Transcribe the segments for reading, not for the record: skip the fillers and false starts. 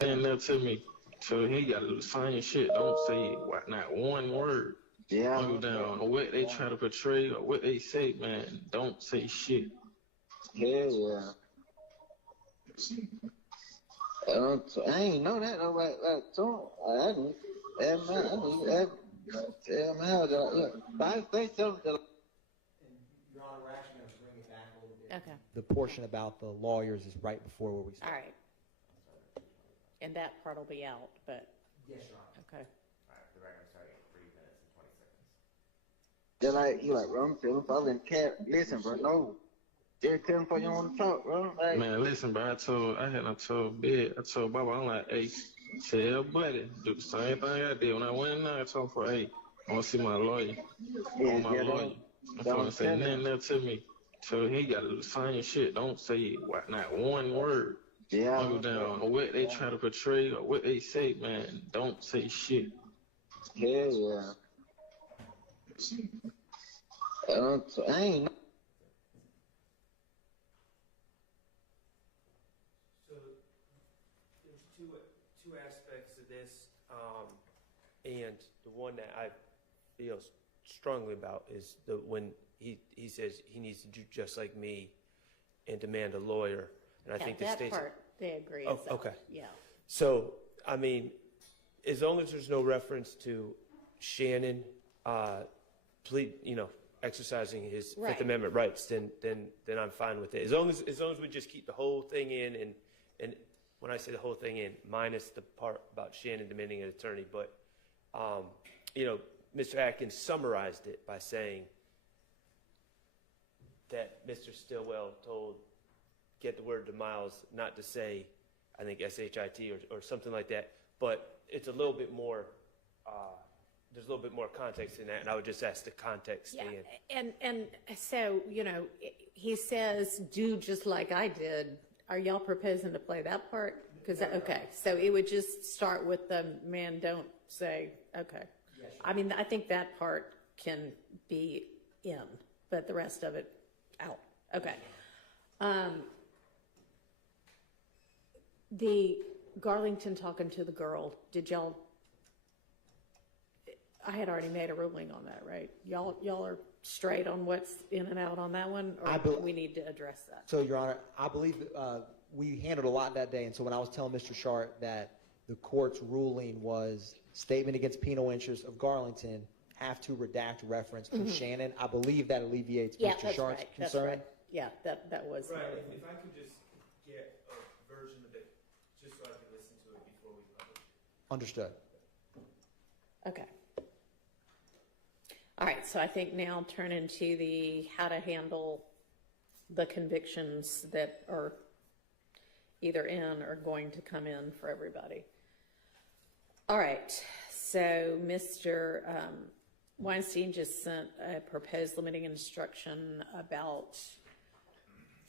saying that to me. So he got to do the same shit. Don't say not one word. Yeah. Go down on what they try to portray or what they say, man. Don't say shit. Yeah. I ain't know that though. Like I didn't. Tell him how to. I say something. Your Honor, we're actually going to bring it back a little bit. Okay. The portion about the lawyers is right before where we All start. right. And that part will be out, but, Yes, Your Honor. okay. All right, the record starting at 3 minutes and 20 seconds. They're like, you like, bro, I'm feeling fucking cat. Listen, bro, no. Just tell him for you want to talk, bro. Like, Man, listen, bro. I told Big, I told Baba, I'm like, hey, tell buddy, do the same thing I did when I went in there. I told him for, hey, I want to see my lawyer. I want my lawyer. I'm going to say nothing else to me. So he got to do the same shit. Don't say not one word. yeah. Go down on what they try to portray or what they say, man. Don't say shit. Yeah. I ain't. So there's two aspects to this, and the one that I feel strongly about is when he says he needs to do just like me and demand a lawyer. And I think the that state's part, they agree. Oh, is that- okay. Yeah. So, I mean, as long as there's no reference to Shannon, exercising his Right. Fifth Amendment rights, then I'm fine with it. As long as we just keep the whole thing in, and when I say the whole thing in, minus the part about Shannon demanding an attorney, but Mr. Atkins summarized it by saying that Mr. Stillwell told get the word to Miles not to say, I think SHIT or something like that, but it's a little bit more. There's a little bit more context in that, and I would just ask the context. Yeah, and so, he says, do just like I did. Are y'all proposing to play that part? Because, okay, so it would just start with the man, don't say, okay. Yes, I mean, I think that part can be in, but the rest of it out. Okay. The Garlington talking to the girl, did y'all, I had already made a ruling on that, right? Y'all are straight on what's in and out on that one, or we need to address that? So, Your Honor, I believe we handled a lot that day, and so when I was telling Mr. Sharp that the court's ruling was statement against penal interest of Garlington have to redact reference to Shannon, I believe that alleviates Yeah, Mr. that's Sharp's right. concern. That's right. Yeah, that was. Right. If I could just get a version of it, just so I can listen to it before we publish. Understood. Okay. All right, so I think now turn into the how to handle the convictions that are either in or going to come in for everybody. All right, so Mr. Weinstein just sent a proposed limiting instruction about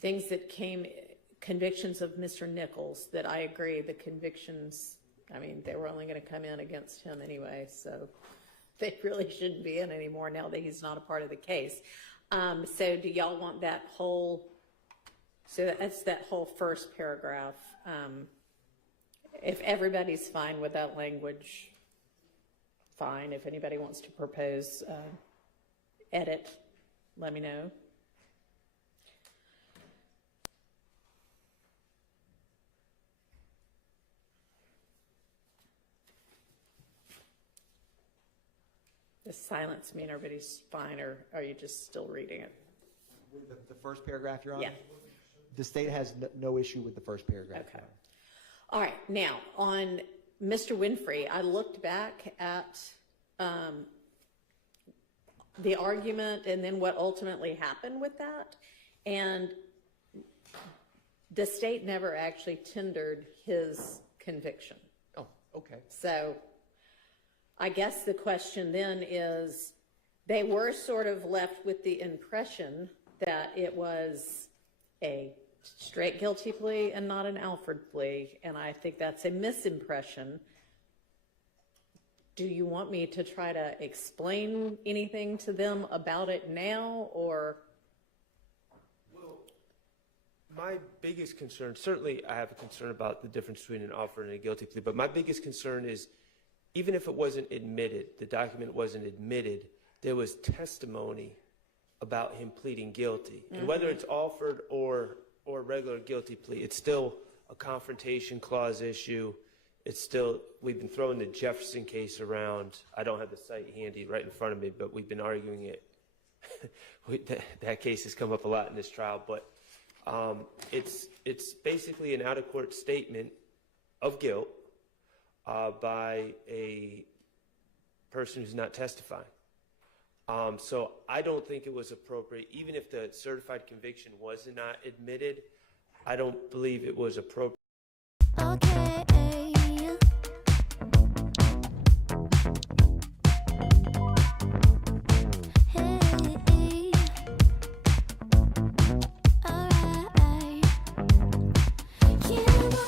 things that convictions of Mr. Nichols that I agree the convictions, I mean, they were only going to come in against him anyway, so they really shouldn't be in anymore now that he's not a part of the case. So do y'all want that whole, so that's that whole first paragraph. If everybody's fine with that language, fine. If anybody wants to propose edit, let me know. Does silence mean everybody's fine, or are you just still reading it? The first paragraph, Your Honor? Yeah. The state has no issue with the first paragraph. Okay. All right. Now, on Mr. Winfrey, I looked back at the argument and then what ultimately happened with that, and the state never actually tendered his conviction. Oh, okay. So I guess the question then is, they were sort of left with the impression that it was a straight guilty plea and not an Alford plea, and I think that's a misimpression. Do you want me to try to explain anything to them about it now, or? Well, my biggest concern, certainly I have a concern about the difference between an offer and a guilty plea, but my biggest concern is even if it wasn't admitted, the document wasn't admitted, there was testimony about him pleading guilty. And whether it's offered or regular guilty plea, it's still a confrontation clause issue. It's still, we've been throwing the Jefferson case around. I don't have the site handy right in front of me, but we've been arguing it. That case has come up a lot in this trial, but it's basically an out-of-court statement of guilt by a person who's not testifying. So I don't think it was appropriate, even if the certified conviction was not admitted, I don't believe it was appropriate. Okay. Hey. Alright. Yeah.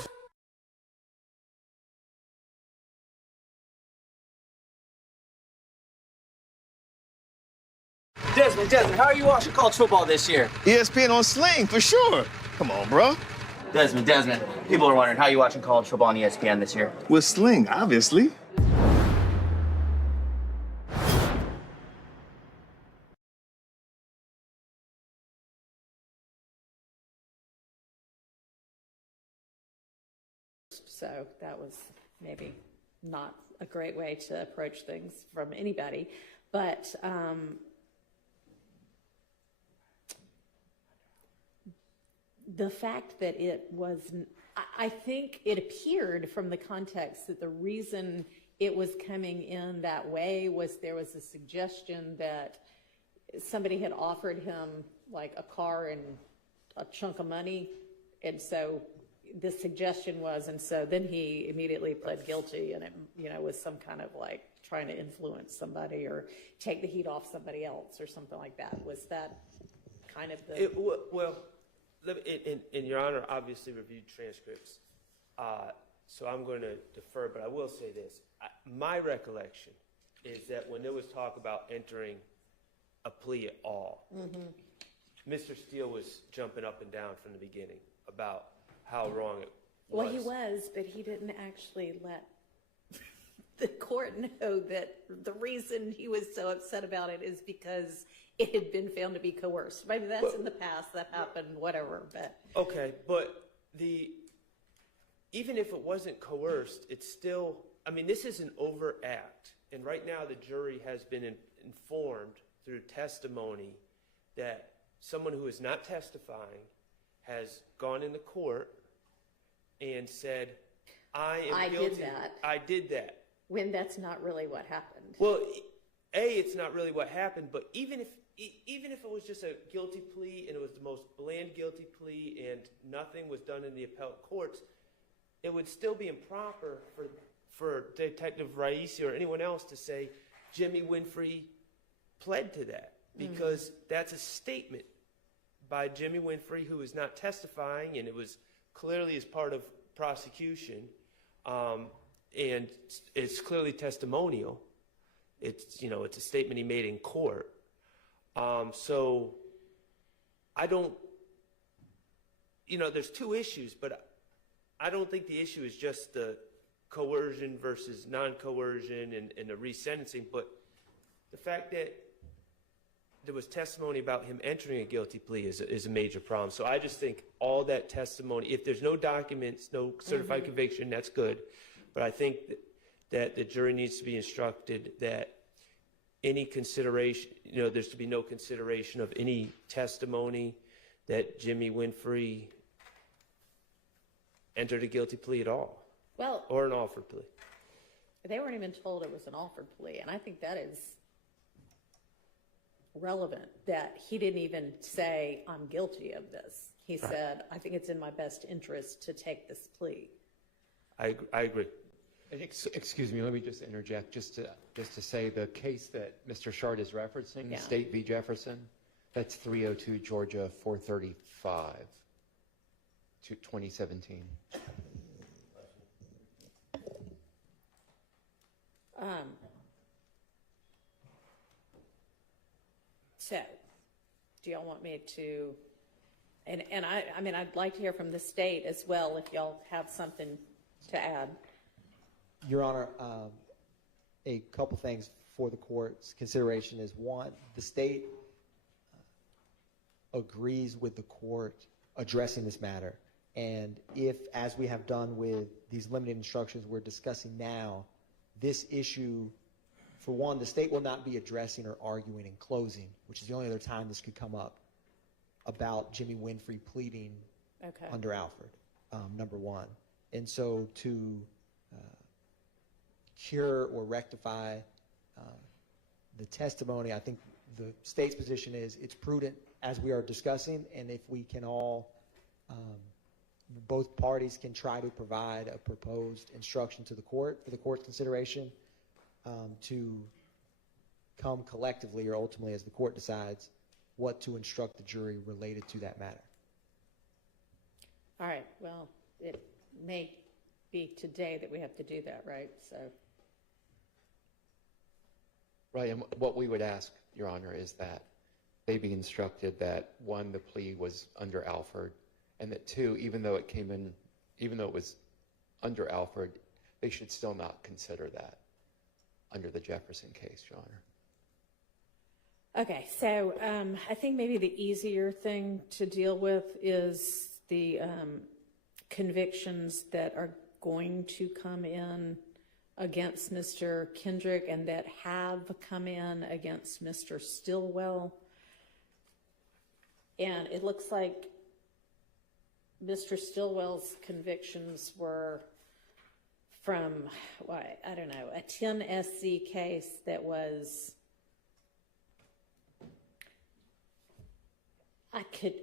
Desmond, how are you watching college football this year? ESPN on Sling, for sure. Come on, bro. Desmond, people are wondering how you watching college football on ESPN this year. With Sling, obviously. So that was maybe not a great way to approach things from anybody. But the fact that it was, I think it appeared from the context that the reason it was coming in that way was there was a suggestion that somebody had offered him like a car and a chunk of money. And so the suggestion was, and so then he immediately pled guilty, and it, was some kind of like trying to influence somebody or take the heat off somebody else or something like that. Was that kind of the... Well, and Your Honor obviously reviewed transcripts, so I'm going to defer, but I will say this. My recollection is that when there was talk about entering a plea at all, Mr. Steele was jumping up and down from the beginning about how wrong it was. Well, he was, but he didn't actually let the court know that the reason he was so upset about it is because it had been found to be coerced. Maybe that's in the past, that happened, whatever, but... Okay, but even if it wasn't coerced, it's still, this is an overt act. And right now the jury has been informed through testimony that someone who is not testifying has gone into court and said, I am guilty. I did that. When that's not really what happened. Well, it's not really what happened, but even if it was just a guilty plea and it was the most bland guilty plea and nothing was done in the appellate courts, it would still be improper for Detective Raisi or anyone else to say Jimmy Winfrey pled to that, because that's a statement by Jimmy Winfrey, who is not testifying, and it was clearly as part of prosecution, and it's clearly testimonial. It's a statement he made in court. So I don't, there's two issues, but I don't think the issue is just the coercion versus non-coercion and the resentencing, but the fact that there was testimony about him entering a guilty plea is a major problem. So I just think all that testimony, if there's no documents, no certified conviction, that's good. But I think that the jury needs to be instructed that any consideration, there's to be no consideration of any testimony that Jimmy Winfrey entered a guilty plea at all. Well, or an offered plea. They weren't even told it was an offered plea, and I think that is relevant, that he didn't even say, I'm guilty of this. He said, I think it's in my best interest to take this plea. I agree. Excuse me, let me just interject just to say the case that Mr. Shard is referencing, State v. Jefferson, that's 302 Georgia 435 to 2017. So, do y'all want me to And I mean, I'd like to hear from the state as well if y'all have something to add. Your Honor, a couple things for the court's consideration is, one, the state agrees with the court addressing this matter. And if, as we have done with these limited instructions we're discussing now, this issue, for one, the state will not be addressing or arguing in closing, which is the only other time this could come up, about Jimmy Winfrey pleading under Alford, number one. And so to cure or rectify the testimony, I think the state's position is it's prudent as we are discussing, and if we can all, both parties can try to provide a proposed instruction to the court for the court's consideration to come collectively or ultimately as the court decides what to instruct the jury related to that matter. All right, well, it may be today that we have to do that, right? So. Right, and what we would ask, Your Honor, is that they be instructed that, one, the plea was under Alford, and that, two, even though it was under Alford, they should still not consider that under the Jefferson case, Your Honor. Okay, so I think maybe the easier thing to deal with is the convictions that are going to come in against Mr. Kendrick and that have come in against Mr. Stillwell. And it looks like Mr. Stillwell's convictions were from, I don't know, a 10 SC case that was,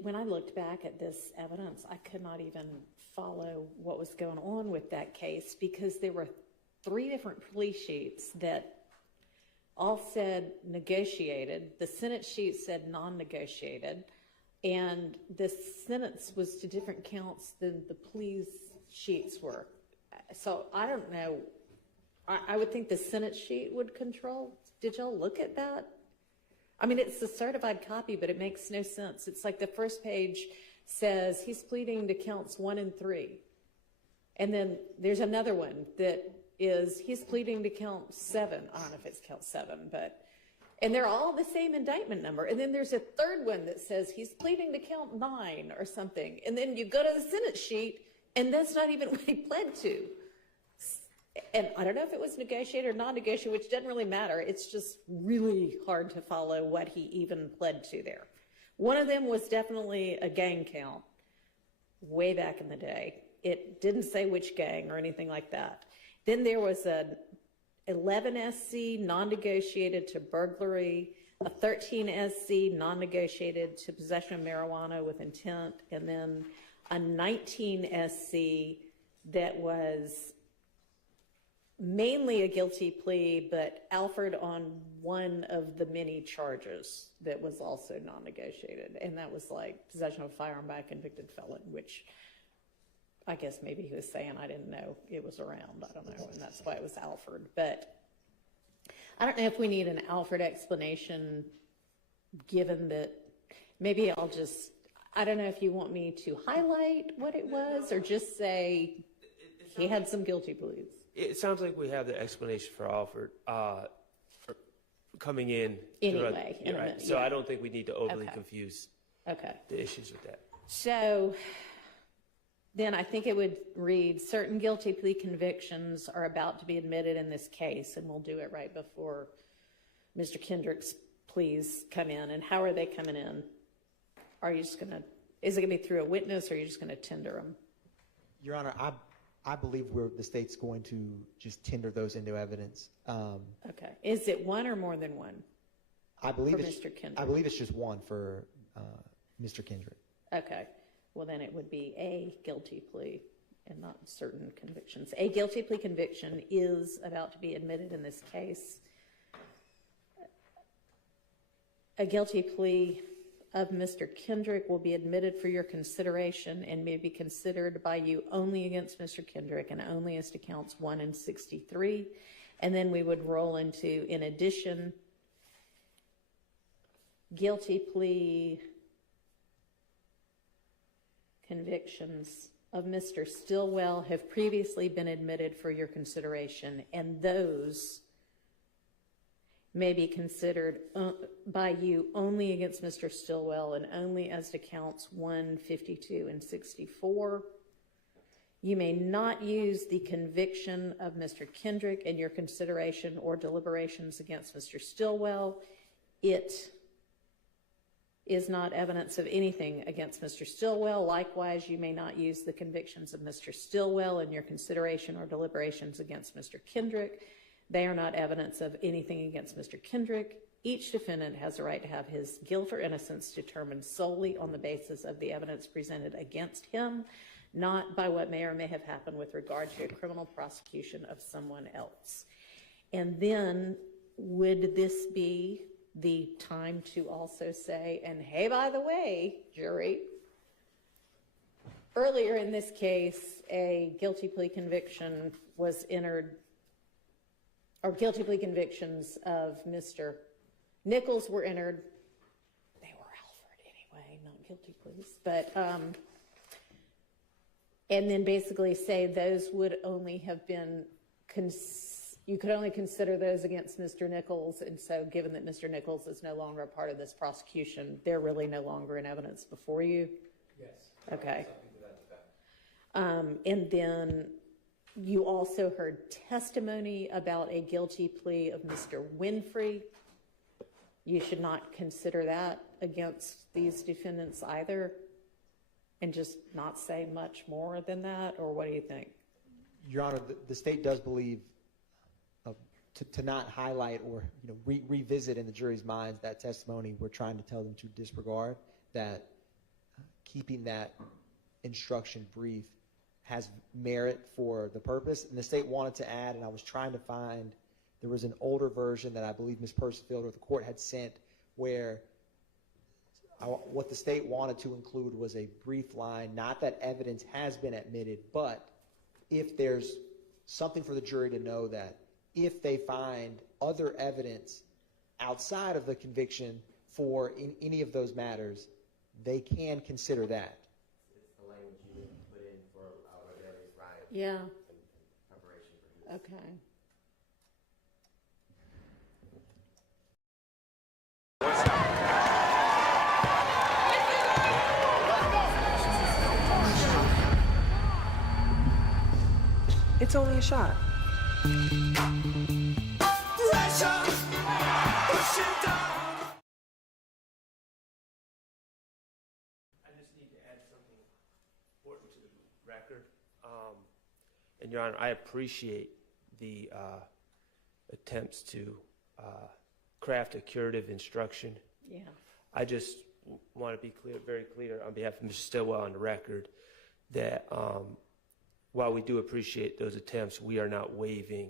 when I looked back at this evidence, I could not even follow what was going on with that case because there were 3 different plea sheets that all said negotiated. The Senate sheet said non-negotiated, and the sentence was to different counts than the plea sheets were. So I don't know. I would think the Senate sheet would control. Did y'all look at that? I mean, it's the certified copy, but it makes no sense. It's like the first page says he's pleading to counts 1 and 3. And then there's another one that is he's pleading to count 7. I don't know if it's count 7, but, and they're all the same indictment number. And then there's a third one that says he's pleading to count 9 or something. And then you go to the Senate sheet, and that's not even what he pled to. And I don't know if it was negotiated or non-negotiated, which doesn't really matter. It's just really hard to follow what he even pled to there. One of them was definitely a gang count way back in the day. It didn't say which gang or anything like that. Then there was an 11 SC non-negotiated to burglary, a 13 SC non-negotiated to possession of marijuana with intent, and then a 19 SC that was mainly a guilty plea, but Alford on one of the many charges that was also non-negotiated. And that was like possession of a firearm by a convicted felon, which I guess maybe he was saying I didn't know it was around. I don't know, and that's why it was Alford. But I don't know if we need an Alford explanation, given that maybe I'll just, I don't know if you want me to highlight what it was or just say he had some guilty pleas. It sounds like we have the explanation for Alford for coming in. Anyway. Right. So I don't think we need to overly confuse the issues with that. So then I think it would read, certain guilty plea convictions are about to be admitted in this case, and we'll do it right before Mr. Kendrick's pleas come in. And how are they coming in? Are you just going to, is it going to be through a witness, or are you just going to tender them? Your Honor, I believe the state's going to just tender those into evidence. Okay. Is it one or more than one? I believe for Mr. Kendrick? I believe it's just one for Mr. Kendrick. Okay. Well, then it would be a guilty plea and not certain convictions. A guilty plea conviction is about to be admitted in this case. A guilty plea of Mr. Kendrick will be admitted for your consideration and may be considered by you only against Mr. Kendrick and only as to counts 1 and 63. And then we would roll into, in addition, guilty plea convictions of Mr. Stillwell have previously been admitted for your consideration, and those may be considered by you only against Mr. Stillwell and only as to counts 1, 52, and 64. You may not use the conviction of Mr. Kendrick in your consideration or deliberations against Mr. Stillwell. It is not evidence of anything against Mr. Stillwell. Likewise, you may not use the convictions of Mr. Stillwell in your consideration or deliberations against Mr. Kendrick. They are not evidence of anything against Mr. Kendrick. Each defendant has a right to have his guilt or innocence determined solely on the basis of the evidence presented against him, not by what may or may have happened with regard to a criminal prosecution of someone else. And then would this be the time to also say, and hey, by the way, jury, earlier in this case, a guilty plea conviction was entered, or guilty plea convictions of Mr. Nichols were entered. They were Alford anyway, not guilty pleas, but, and then basically say those would only have been, you could only consider those against Mr. Nichols, and so given that Mr. Nichols is no longer a part of this prosecution, they're really no longer in evidence before you? Yes. Okay. And then you also heard testimony about a guilty plea of Mr. Winfrey. You should not consider that against these defendants either, and just not say much more than that, or what do you think? Your Honor, the state does believe to not highlight or revisit in the jury's minds that testimony. We're trying to tell them to disregard that. Keeping that instruction brief has merit for the purpose, and the state wanted to add, and I was trying to find, there was an older version that I believe Ms. Percifield or the court had sent where what the state wanted to include was a brief line, not that evidence has been admitted, but if there's something for the jury to know that if they find other evidence outside of the conviction for any of those matters, they can consider that. It's the language you would put in for Roderick's riot. Yeah. In preparation for his. Okay. It's only a shot. And Your Honor, I appreciate the attempts to craft a curative instruction. Yeah. I just want to be clear, very clear on behalf of Mr. Stillwell on the record that while we do appreciate those attempts, we are not waiving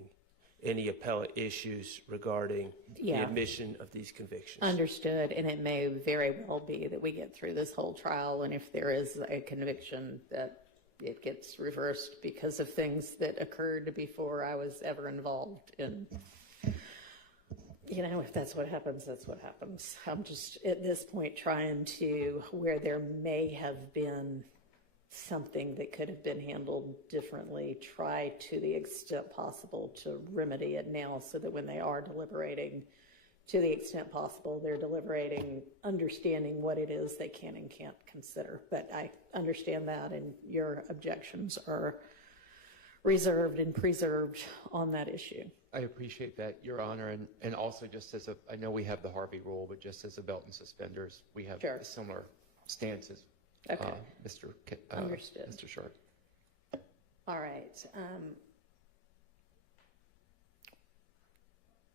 any appellate issues regarding the admission of these convictions. Understood, and it may very well be that we get through this whole trial, and if there is a conviction that it gets reversed because of things that occurred before I was ever involved in, if that's what happens, that's what happens. I'm just at this point trying to, where there may have been something that could have been handled differently, try to the extent possible to remedy it now so that when they are deliberating, to the extent possible, they're deliberating, understanding what it is they can and can't consider. But I understand that, and your objections are reserved and preserved on that issue. I appreciate that, Your Honor, and also just as I know we have the Harvey rule, but just as a belt and suspenders, we have a similar stances. Okay. Understood. Mr. Short. All right.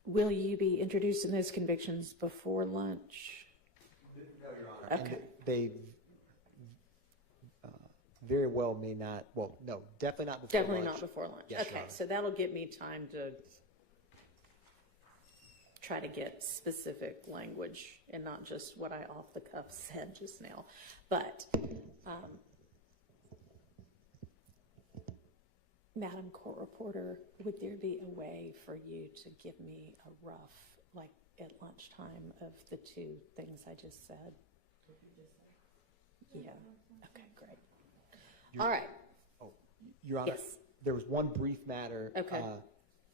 Will you be introducing those convictions before lunch? No, Your Honor. Okay. They very well may not, well, no, definitely not before lunch. Definitely not before lunch. Yes, okay, so that'll give me time to try to get specific language and not just what I off the cuff said just now. But, Madam Court Reporter, would there be a way for you to give me a rough, like at lunchtime, of the two things I just said? Yeah. Okay, great. All right. Your Honor, Yes. there was one brief matter Okay.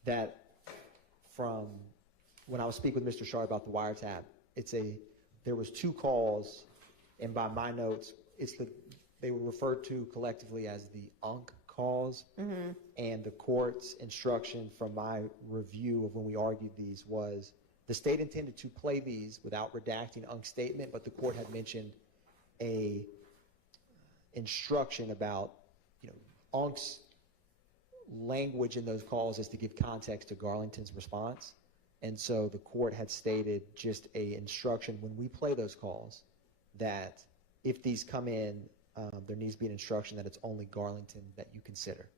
that from when I was speaking with Mr. Shar about the wiretap, there was 2 calls, and by my notes, they were referred to collectively as the UNC calls, and the court's instruction from my review of when we argued these was the state intended to play these without redacting UNC's statement, but the court had mentioned a instruction about, UNC's language in those calls is to give context to Garlington's response. And so the court had stated just a instruction when we play those calls that if these come in, there needs to be an instruction that it's only Garlington that you consider.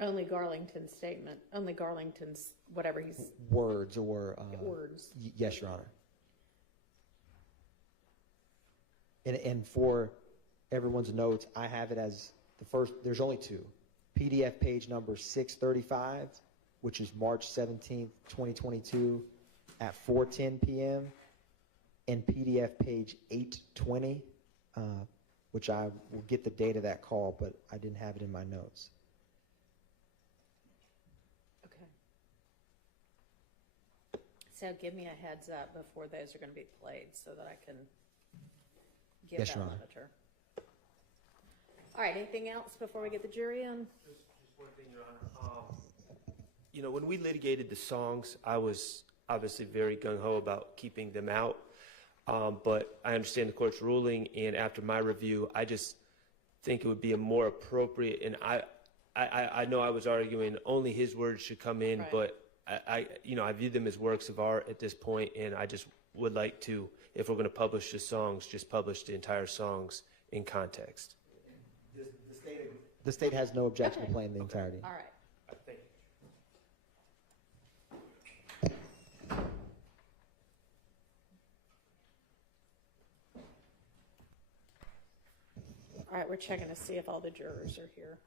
Only Garlington's statement, only Garlington's whatever he's. Words or. Words. Yes, Your Honor. And for everyone's notes, I have it as there's only 2. PDF page number 635, which is March 17th, 2022 at 4:10 p.m. and PDF page 820, which I will get the date of that call, but I didn't have it in my notes. Okay. So give me a heads up before those are going to be played so that I can give Yes, that Your Honor. monitor. All right, anything else before we get the jury in? Just one thing, Your Honor. When we litigated the songs, I was obviously very gung-ho about keeping them out. But I understand the court's ruling, and after my review, I just think it would be a more appropriate, and I know I was arguing only his words should come in, Right. but I view them as works of art at this point, and I just would like to, if we're going to publish the songs, just publish the entire songs in context. The state has no objection Okay. to playing the entirety. All right. I think. All right, we're checking to see if all the jurors are here.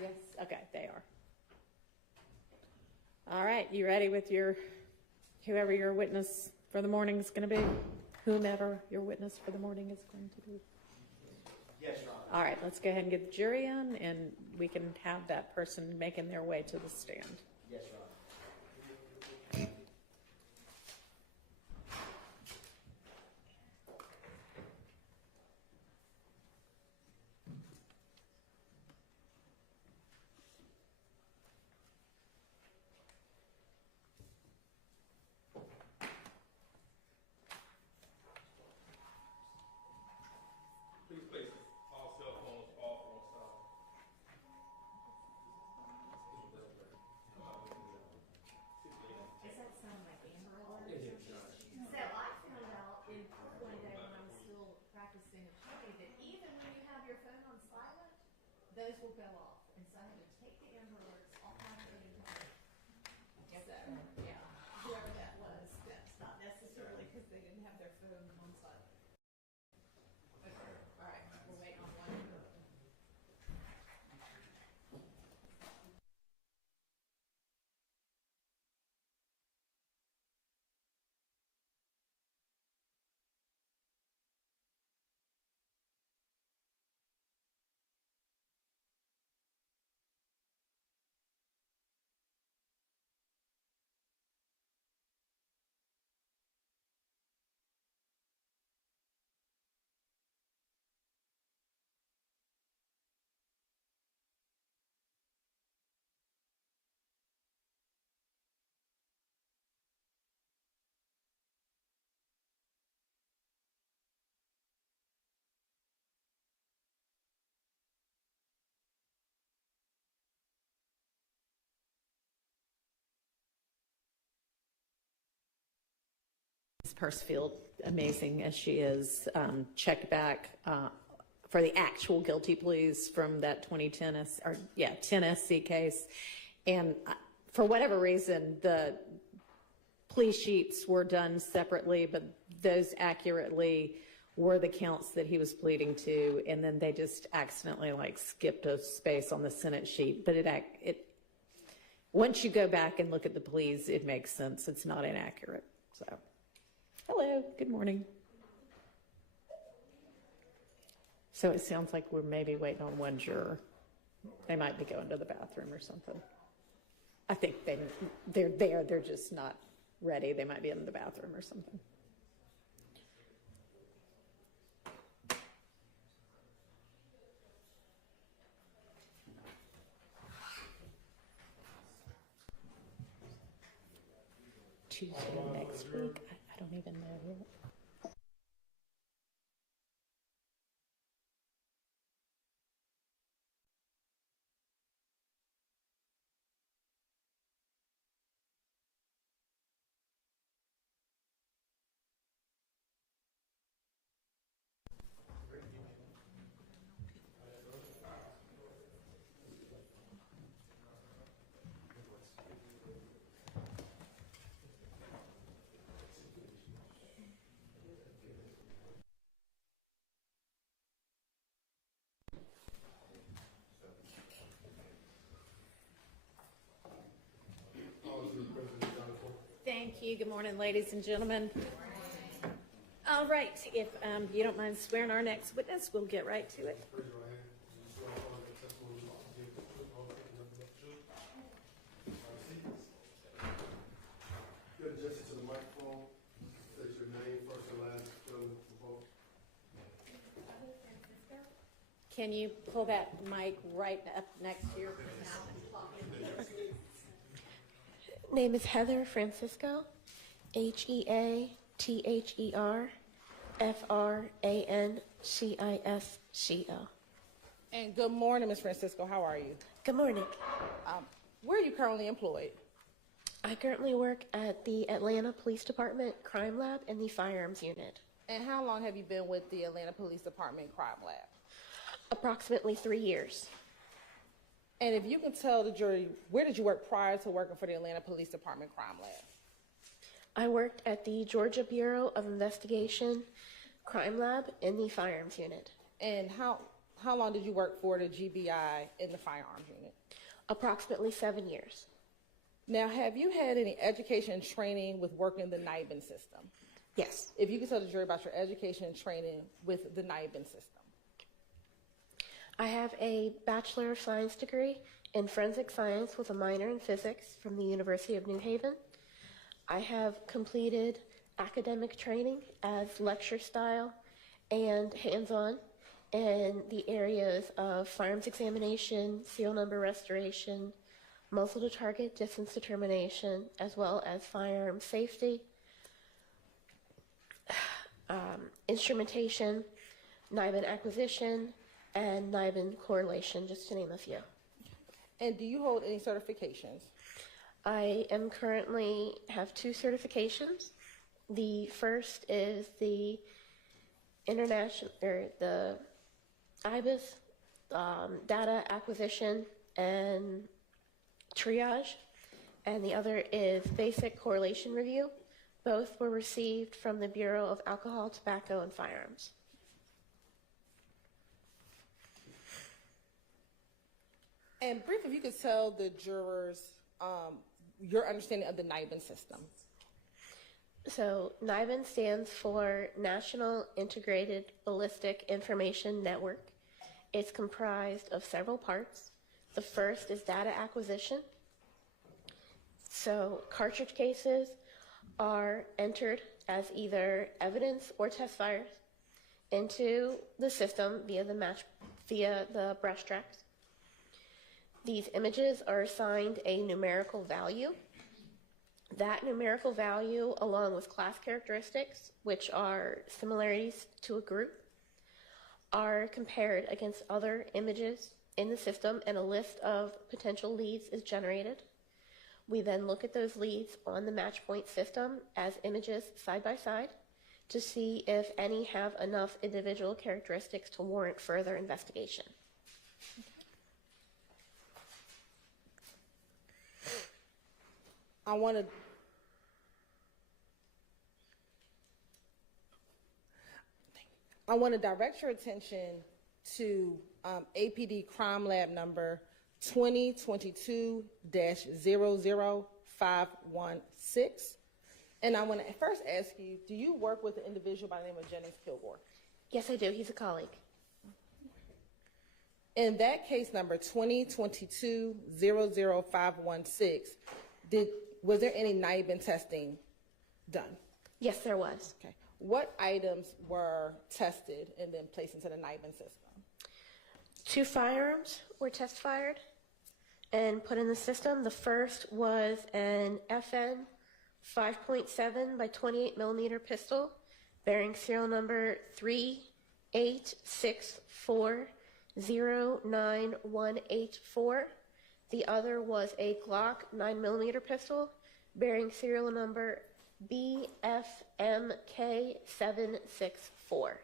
Yes, okay, they are. All right, you ready with whoever your witness for the morning is going to be? Whomever your witness for the morning is going to be? Yes, Your Honor. All right, let's go ahead and get the jury in, and we can have that person making their way to the stand. Yes, Your Honor. Please place all cell phones off on silent. Does that sound like Amber Alert? So I found out in court one day when I was still practicing attorney that even when you have your phone on silent, those will go off. And so I had to take the Amber Alerts off my phone entirely. So, yeah, whoever that was, that's not necessarily because they didn't have their phone on silent. Okay, all right, we're waiting on one. Persefield, amazing as she is, checked back for the actual guilty pleas from that 2010 10 SC case, and for whatever reason the plea sheets were done separately, but those accurately were the counts that he was pleading to, and then they just accidentally skipped a space on the Senate sheet. But it once you go back and look at the pleas, it makes sense. It's not inaccurate. So. Hello, good morning. So it sounds like we're maybe waiting on one juror. They might be going to the bathroom or something. I think they're there, they're just not ready. They might be in the bathroom or something. Tuesday next week, I don't even know yet. Thank you. Good morning, ladies and gentlemen. All right, if you don't mind swearing our next witness, we'll get right to it. Good, Jesse, to the microphone. State your name, first and last, spelling the vote. Can you pull that mic right up next to your mouth? Name is Heather Francisco, Heather Francisco. And good morning, Ms. Francisco. How are you? Good morning. Where are you currently employed? I currently work at the Atlanta Police Department Crime Lab in the Firearms Unit. And how long have you been with the Atlanta Police Department Crime Lab? Approximately 3 years. And if you can tell the jury, where did you work prior to working for the Atlanta Police Department Crime Lab? I worked at the Georgia Bureau of Investigation Crime Lab in the Firearms Unit. And how long did you work for the GBI in the Firearms Unit? Approximately 7 years. Now, have you had any education and training with working the NIBIN system? Yes. If you can tell the jury about your education and training with the NIBIN system. I have a Bachelor of Science degree in Forensic Science with a minor in Physics from the University of New Haven. I have completed academic training as lecture style and hands-on in the areas of firearms examination, serial number restoration, muzzle to target distance determination, as well as firearm safety, instrumentation, NIBIN acquisition, and NIBIN correlation, just to name a few. And do you hold any certifications? I am currently have 2 certifications. The first is the international, or the IBIS, data acquisition and triage, and the other is basic correlation review. Both were received from the Bureau of Alcohol, Tobacco, and Firearms. And briefly, if you could tell the jurors your understanding of the NIBIN system. So NIBIN stands for National Integrated Ballistic Information Network. It's comprised of several parts. The first is data acquisition. So cartridge cases are entered as either evidence or test fires into the system via the brush tracks. These images are assigned a numerical value. That numerical value, along with class characteristics, which are similarities to a group, are compared against other images in the system, and a list of potential leads is generated. We then look at those leads on the match point system as images side by side to see if any have enough individual characteristics to warrant further investigation. I want to direct your attention to APD Crime Lab number 2022-00516. And I want to first ask you, do you work with an individual by the name of Jennings Kilgore? Yes, I do. He's a colleague. In that case number 2022-00516, was there any NIBIN testing done? Yes, there was. Okay. What items were tested and then placed into the NIBIN system? 2 firearms were test fired and put in the system. The first was an FN 5.7 by 28 millimeter pistol bearing serial number 386409184. The other was a Glock 9 millimeter pistol bearing serial number BFMK764.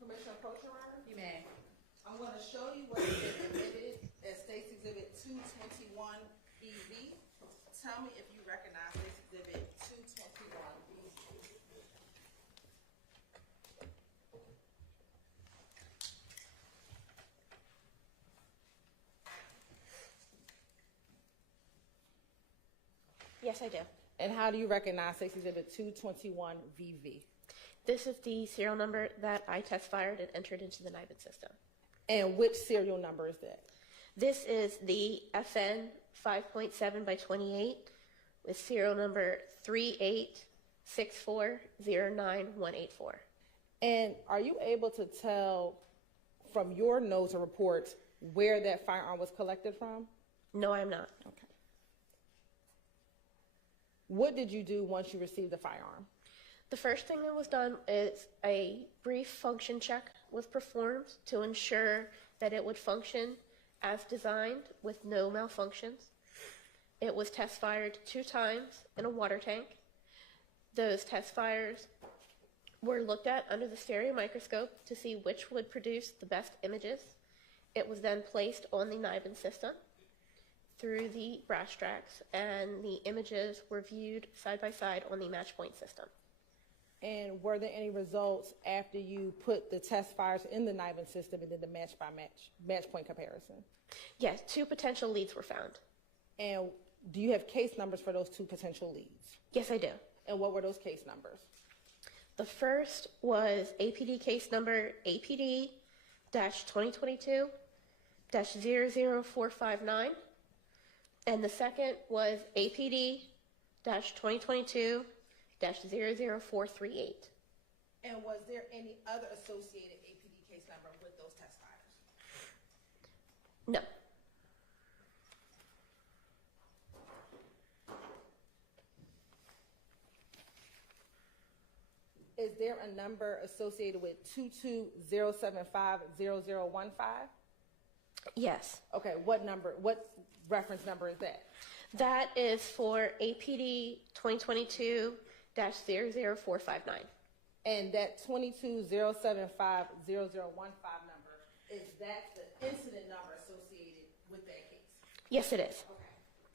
Permission to approach, Your Honor? You may. I'm going to show you what has been admitted as State's Exhibit 221BV. Tell me if you recognize State's Exhibit 221BV. Yes, I do. And how do you recognize State's Exhibit 221VV? This is the serial number that I test fired and entered into the NIBIN system. And which serial number is that? This is the FN 5.7 by 28 with serial number 386409184. And are you able to tell from your notes or reports where that firearm was collected from? No, I'm not. Okay. What did you do once you received the firearm? The first thing that was done is a brief function check was performed to ensure that it would function as designed with no malfunctions. It was test fired 2 times in a water tank. Those test fires were looked at under the stereo microscope to see which would produce the best images. It was then placed on the NIBIN system through the brass tracks, and the images were viewed side by side on the match point system. And were there any results after you put the test fires in the NIBIN system and did the match point comparison? Yes, 2 potential leads were found. And do you have case numbers for those 2 potential leads? Yes, I do. And what were those case numbers? The first was APD case number APD-2022-00459, and the second was APD-2022-00438. And was there any other associated APD case number with those test fires? No. Is there a number associated with 220750015? Yes. Okay, what reference number is that? That is for APD 2022-00459. And that 220750015 number, is that the incident number associated with that case? Yes, it is.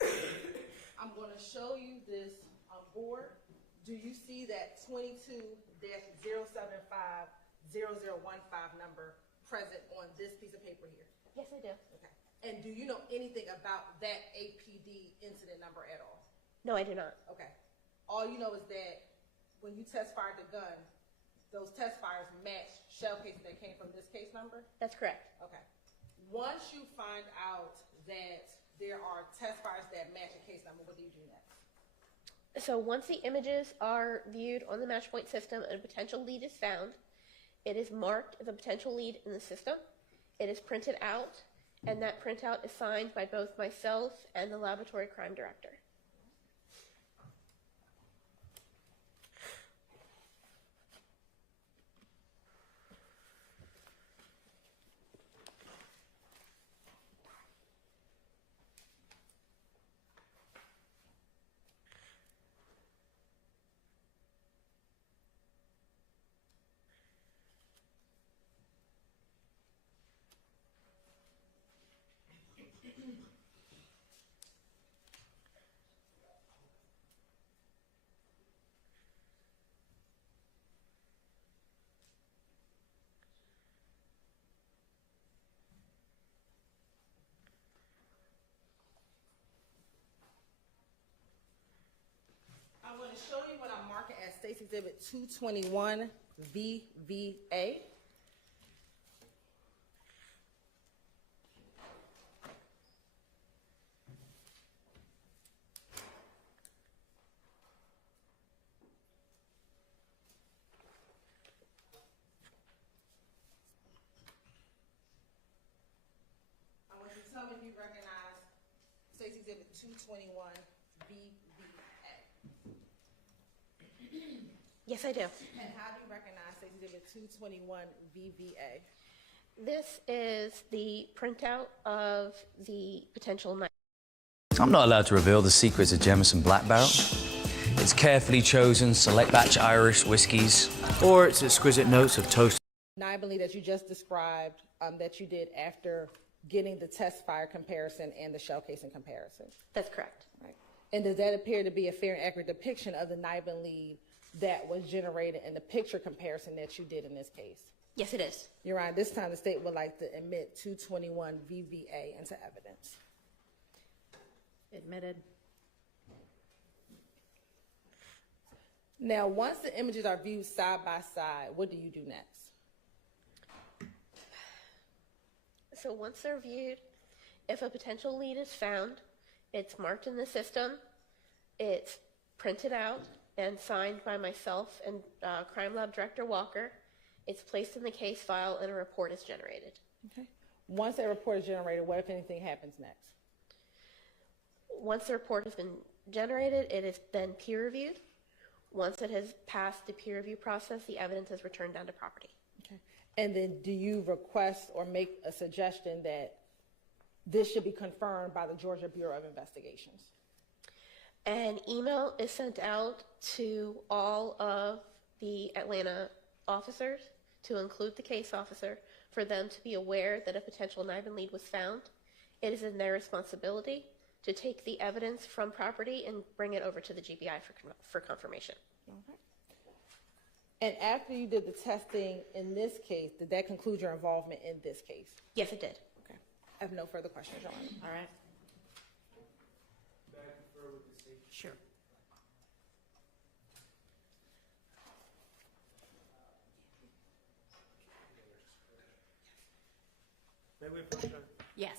Okay. I'm going to show you this board. Do you see that 22-0750015 number present on this piece of paper here? Yes, I do. Okay. And do you know anything about that APD incident number at all? No, I do not. Okay. All you know is that when you test fired the gun, those test fires match shell cases that came from this case number? That's correct. Okay. Once you find out that there are test fires that match a case number, what do you do next? So once the images are viewed on the match point system and a potential lead is found, it is marked as a potential lead in the system. It is printed out, and that printout is signed by both myself and the laboratory crime director. State's Exhibit 221 VVA. I want you to tell me if you recognize State's Exhibit 221 VVA. Yes, I do. And how do you recognize State's Exhibit 221 VVA? This is the printout of the potential night. I'm not allowed to reveal the secrets of Jameson Black Barrel. Its carefully chosen select batch Irish whiskies, or its exquisite notes of toast. I believe that you just described that you did after getting the test fire comparison and the shell casing comparison. That's correct. Right. And does that appear to be a fair and accurate depiction of the Nibin lead that was generated in the picture comparison that you did in this case? Yes, it is. Your Honor, this time the state would like to admit 221 VVA into evidence. Admitted. Now, once the images are viewed side by side, what do you do next? So once they're viewed, if a potential lead is found, it's marked in the system, it's printed out and signed by myself and Crime Lab Director Walker. It's placed in the case file and a report is generated. Okay. Once that report is generated, what, if anything, happens next? Once the report has been generated, it is then peer reviewed. Once it has passed the peer review process, the evidence is returned down to property. Okay. And then do you request or make a suggestion that this should be confirmed by the Georgia Bureau of Investigations? An email is sent out to all of the Atlanta officers, to include the case officer, for them to be aware that a potential Nibin lead was found. It is in their responsibility to take the evidence from property and bring it over to the GBI for confirmation. Okay. And after you did the testing in this case, did that conclude your involvement in this case? Yes, it did. Okay. I have no further questions, Your Honor. All right. Sure. Yes.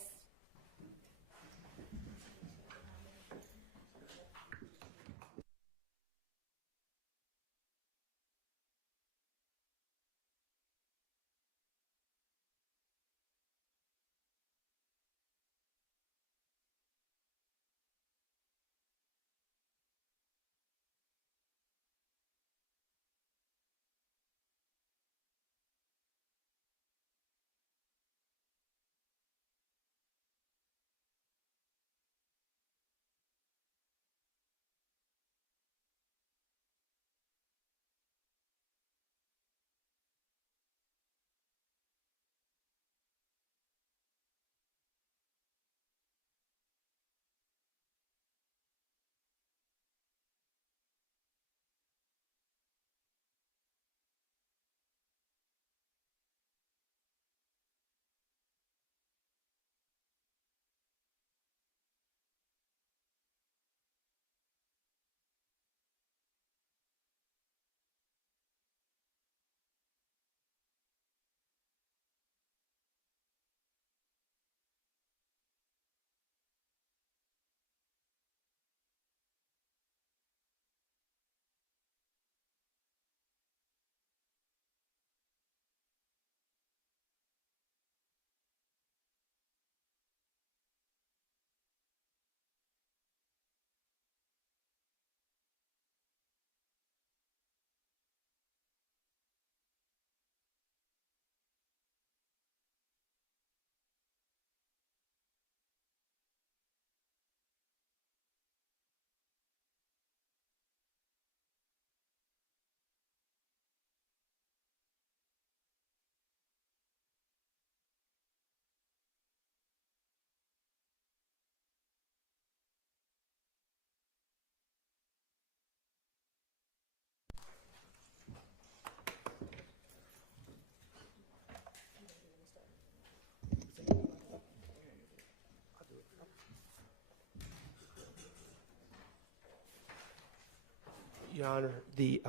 Your Honor, the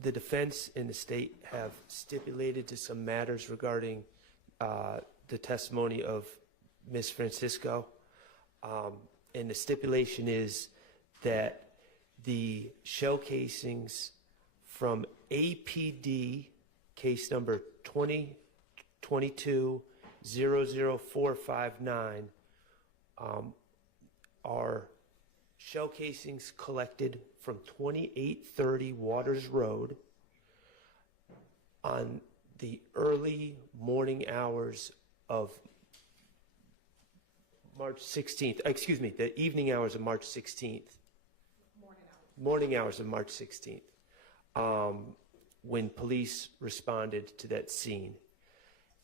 defense and the state have stipulated to some matters regarding the testimony of Ms. Francisco. And the stipulation is that the shell casings from APD case number 2022-00459 are shell casings collected from 2830 Waters Road on the early morning hours of March 16th, excuse me, the evening hours of March 16th. Morning hours of March 16th, when police responded to that scene.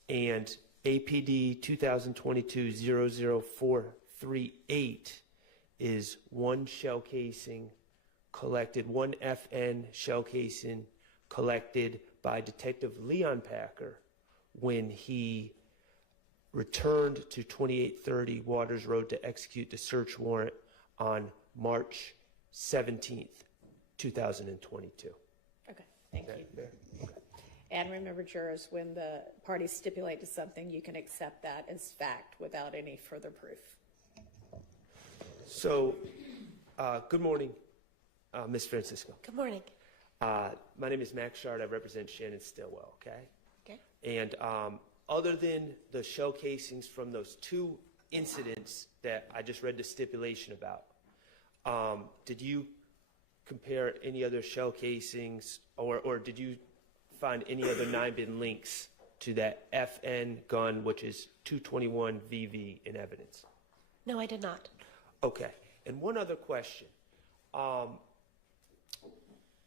And APD 2022-00438 is one shell casing collected, one FN shell casing collected by Detective Leon Packer when he returned to 2830 Waters Road to execute the search warrant on March 17th, 2022. Okay, thank you. And remember, jurors, when the parties stipulate to something, you can accept that as fact without any further proof. So, good morning, Ms. Francisco. Good morning. My name is Max Shard. I represent Shannon Stillwell, okay? Okay. And other than the shell casings from those two incidents that I just read the stipulation about, did you compare any other shell casings, or did you find any other 9-bin links to that FN gun, which is 221 VV, in evidence? No, I did not. Okay. And one other question.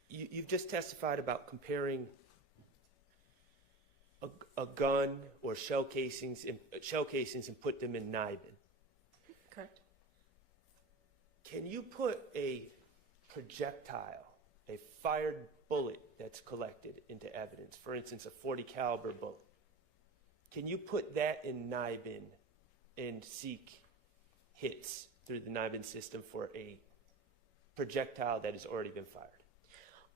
You've just testified about comparing a gun or shell casings and put them in 9-bin. Correct. Can you put a projectile, a fired bullet that's collected into evidence, for instance, a .40 caliber bullet, can you put that in 9-bin and seek hits through the 9-bin system for a projectile that has already been fired?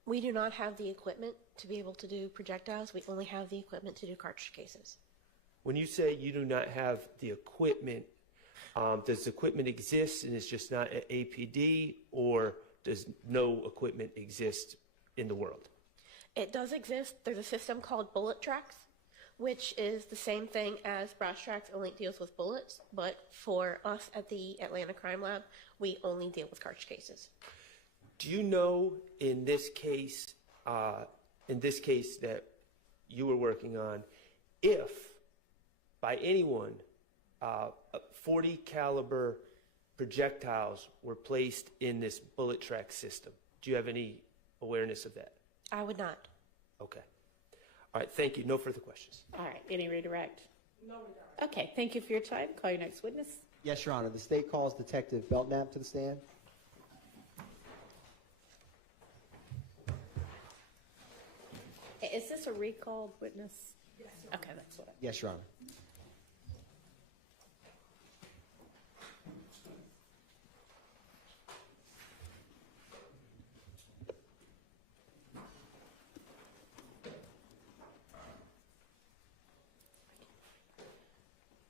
We do not have the equipment to be able to do projectiles. We only have the equipment to do cartridge cases. When you say you do not have the equipment, does the equipment exist and it's just not at APD, or does no equipment exist in the world? It does exist. There's a system called bullet tracks, which is the same thing as brass tracks, only it deals with bullets. But for us at the Atlanta Crime Lab, we only deal with cartridge cases. Do you know in this case that you were working on, if by anyone 40 caliber projectiles were placed in this bullet track system? Do you have any awareness of that? I would not. Okay. All right, thank you. No further questions. All right, any redirect? No redirect. Okay, thank you for your time. Call your next witness. Yes, Your Honor. The state calls Detective Belknap to the stand. Is this a recalled witness? Yes. Okay, that's what Yes, Your Honor.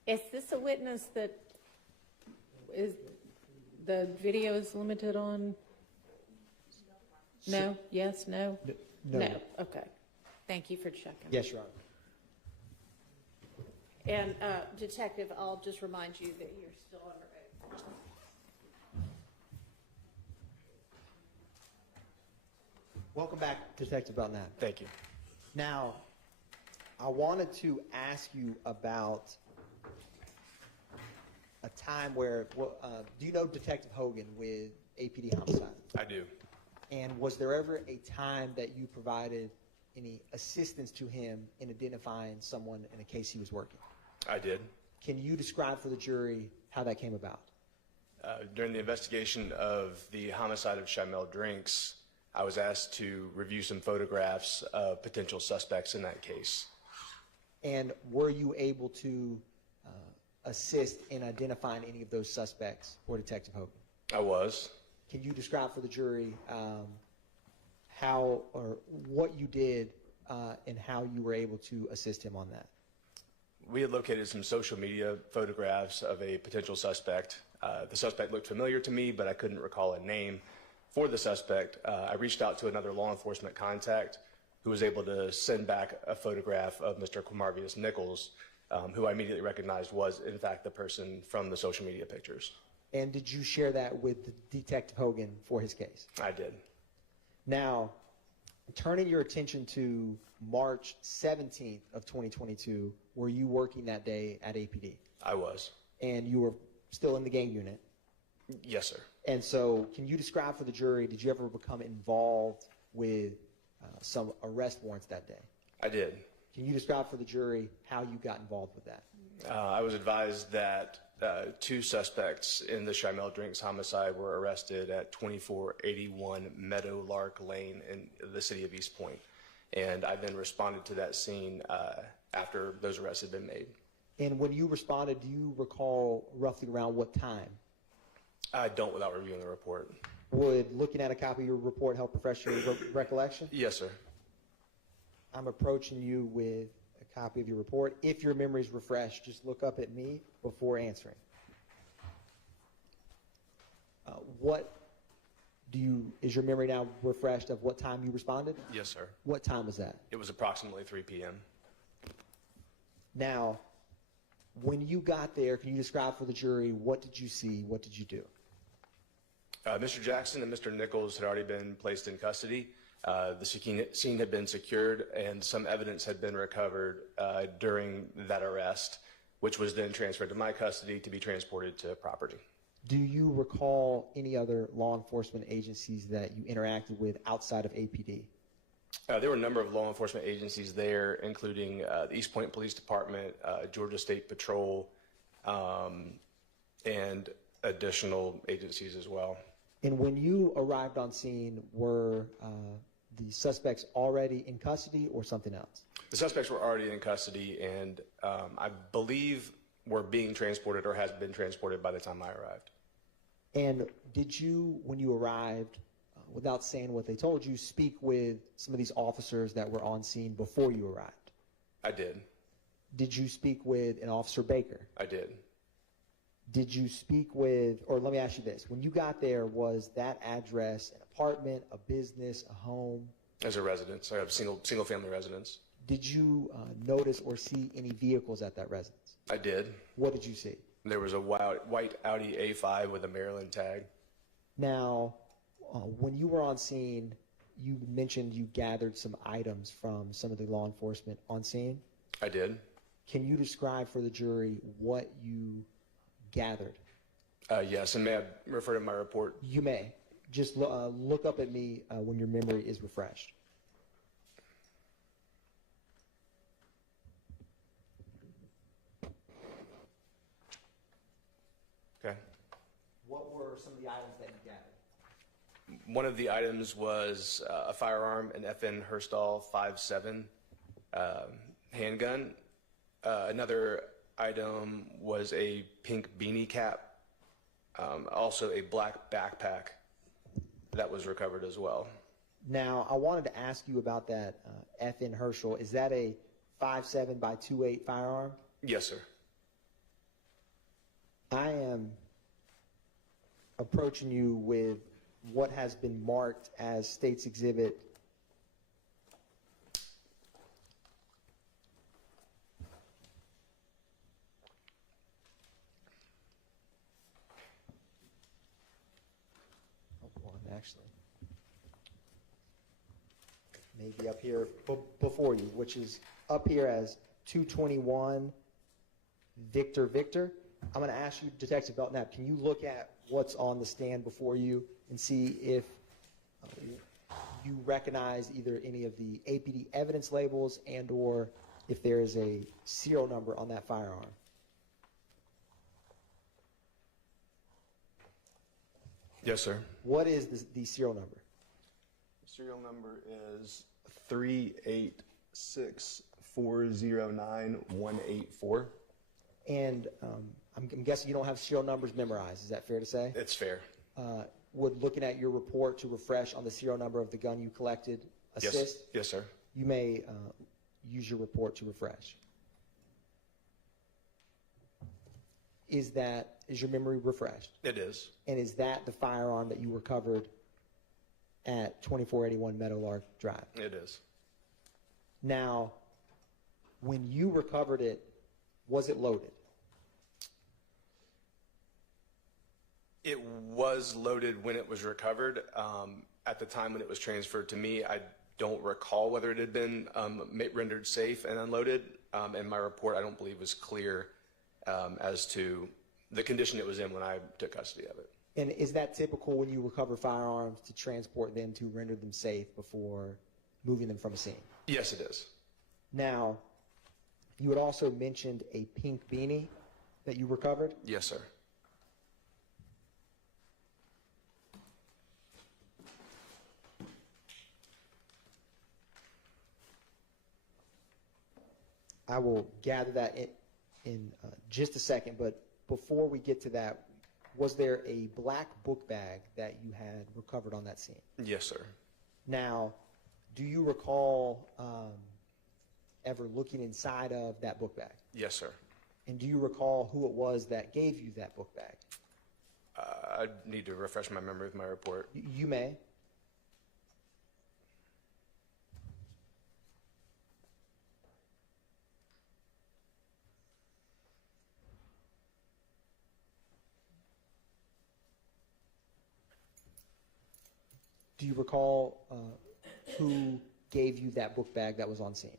Is this a witness that is, the video is limited on? No? Yes? No? No. Okay. Thank you for checking. Yes, Your Honor. And Detective, I'll just remind you that you're still under oath. Welcome back, Detective Belknap. Thank you. Now, I wanted to ask you about a time where, do you know Detective Hogan with APD Homicide? I do. And was there ever a time that you provided any assistance to him in identifying someone in a case he was working? I did. Can you describe for the jury how that came about? During the investigation of the homicide of Shamel Drinks, I was asked to review some photographs of potential suspects in that case. And were you able to assist in identifying any of those suspects for Detective Hogan? I was. Can you describe for the jury how or what you did and how you were able to assist him on that. We had located some social media photographs of a potential suspect. The suspect looked familiar to me, but I couldn't recall a name for the suspect. I reached out to another law enforcement contact who was able to send back a photograph of Mr. Quamarvius Nichols, who I immediately recognized was, in fact, the person from the social media pictures. And did you share that with Detective Hogan for his case? I did. Now, turning your attention to March 17th of 2022, were you working that day at APD? I was. And you were still in the gang unit? Yes, sir. And so can you describe for the jury, did you ever become involved with some arrest warrants that day? I did. Can you describe for the jury how you got involved with that? I was advised that 2 suspects in the Shimel Drinks homicide were arrested at 2481 Meadowlark Lane in the city of East Point. And I then responded to that scene after those arrests had been made. And when you responded, do you recall roughly around what time? I don't without reviewing the report. Would looking at a copy of your report help refresh your recollection? Yes, sir. I'm approaching you with a copy of your report. If your memory is refreshed, just look up at me before answering. Is your memory now refreshed of what time you responded? Yes, sir. What time was that? It was approximately 3 p.m. Now, when you got there, can you describe for the jury, what did you see? What did you do? Mr. Jackson and Mr. Nichols had already been placed in custody. The scene had been secured and some evidence had been recovered during that arrest, which was then transferred to my custody to be transported to property. Do you recall any other law enforcement agencies that you interacted with outside of APD? There were a number of law enforcement agencies there, including the East Point Police Department, Georgia State Patrol, and additional agencies as well. And when you arrived on scene, were the suspects already in custody or something else? The suspects were already in custody and I believe were being transported or has been transported by the time I arrived. And did you, when you arrived, without saying what they told you, speak with some of these officers that were on scene before you arrived? I did. Did you speak with an Officer Baker? I did. Did you speak with, or let me ask you this, when you got there, was that address an apartment, a business, a home? As a residence, I have single family residence. Did you notice or see any vehicles at that residence? I did. What did you see? There was a white Audi A5 with a Maryland tag. Now, when you were on scene, you mentioned you gathered some items from some of the law enforcement on scene. I did. Can you describe for the jury what you gathered? Yes, and may I refer to my report? You may. Just look up at me when your memory is refreshed. Okay. What were some of the items that you gathered? One of the items was a firearm, an FN Herstal 5.7 handgun. Another item was a pink beanie cap, also a black backpack that was recovered as well. Now, I wanted to ask you about that FN Herschel. Is that a 5.7 by 2.8 firearm? Yes, sir. I am approaching you with what has been marked as State's Exhibit actually maybe up here before you, which is up here as 221 Victor Victor. I'm going to ask you, Detective Belknap, can you look at what's on the stand before you and see if you recognize either any of the APD evidence labels and or if there is a serial number on that firearm? Yes, sir. What is the serial number? The serial number is 386409184. And I'm guessing you don't have serial numbers memorized. Is that fair to say? It's fair. would looking at your report to refresh on the serial number of the gun you collected assist? Yes, sir. You may use your report to refresh. Is your memory refreshed? It is. And is that the firearm that you recovered at 2481 Meadowlark Drive? It is. Now, when you recovered it, was it loaded? It was loaded when it was recovered. At the time when it was transferred to me, I don't recall whether it had been rendered safe and unloaded. And my report, I don't believe, was clear as to the condition it was in when I took custody of it. And is that typical when you recover firearms to transport them to render them safe before moving them from a scene? Yes, it is. Now, you had also mentioned a pink beanie that you recovered. Yes, sir. I will gather that in just a second, but before we get to that, was there a black book bag that you had recovered on that scene? Yes, sir. Now, do you recall ever looking inside of that book bag? Yes, sir. And do you recall who it was that gave you that book bag? I need to refresh my memory with my report. You may. Do you recall who gave you that book bag that was on scene?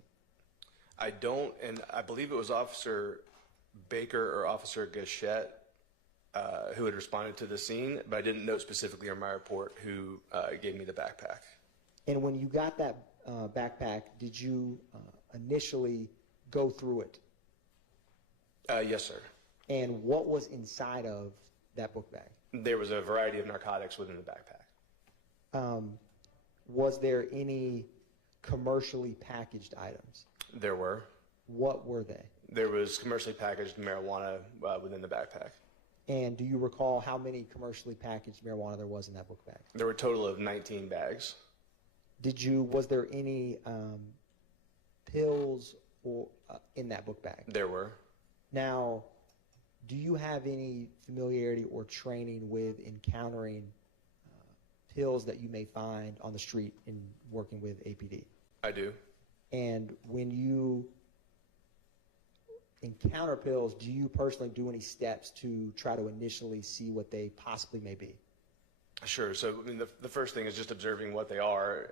I don't, and I believe it was Officer Baker or Officer Gachette who had responded to the scene, but I didn't note specifically in my report who gave me the backpack. And when you got that backpack, did you initially go through it? Yes, sir. And what was inside of that book bag? There was a variety of narcotics within the backpack. Was there any commercially packaged items? There were. What were they? There was commercially packaged marijuana within the backpack. And do you recall how many commercially packaged marijuana there was in that book bag? There were a total of 19 bags. Was there any pills in that book bag? There were. Now, do you have any familiarity or training with encountering pills that you may find on the street in working with APD? I do. And when you encounter pills, do you personally do any steps to try to initially see what they possibly may be? Sure. So I mean, the first thing is just observing what they are,